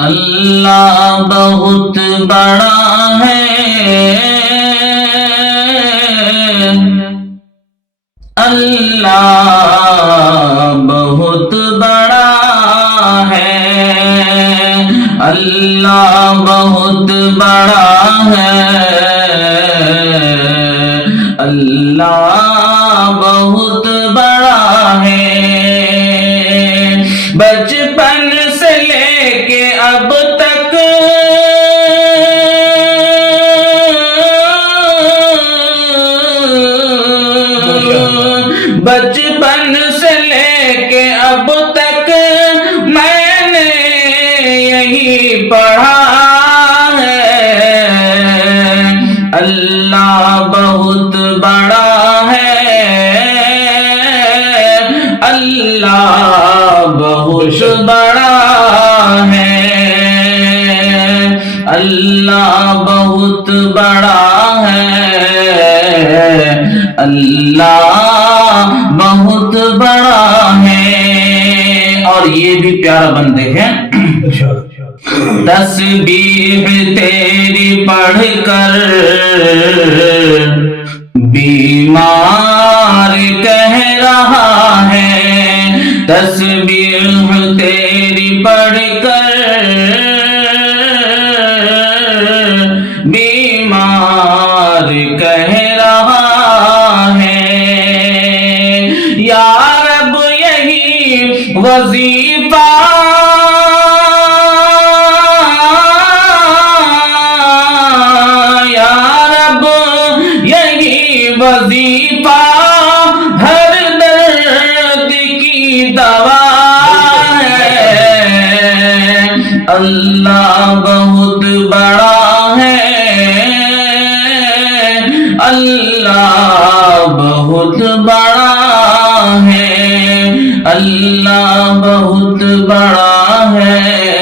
اللہ بہت بڑا ہے، اللہ بہت بڑا ہے، اللہ بہت بڑا ہے، اللہ بہت بڑا ہے۔ بچپن سے لے کے اب تک بچپن سے لے کے اب تک میں نے یہی پڑھا ہے، اللہ بہت بڑا ہے، اللہ بہت بڑا ہے، اللہ بہت بڑا ہے، اللہ بہت بڑا ہے۔ اور یہ بھی پیارا بند دیکھیں، تسبیح تیری پڑھ کر بیمار کہہ رہا ہے، تسبیح تیری پڑھ کر بیمار کہہ رہا ہے، یا رب یہی وظیفہ وظیفہ ہر درد کی دوا ہے، اللہ بہت بڑا ہے، اللہ بہت بڑا ہے، اللہ بہت بڑا ہے۔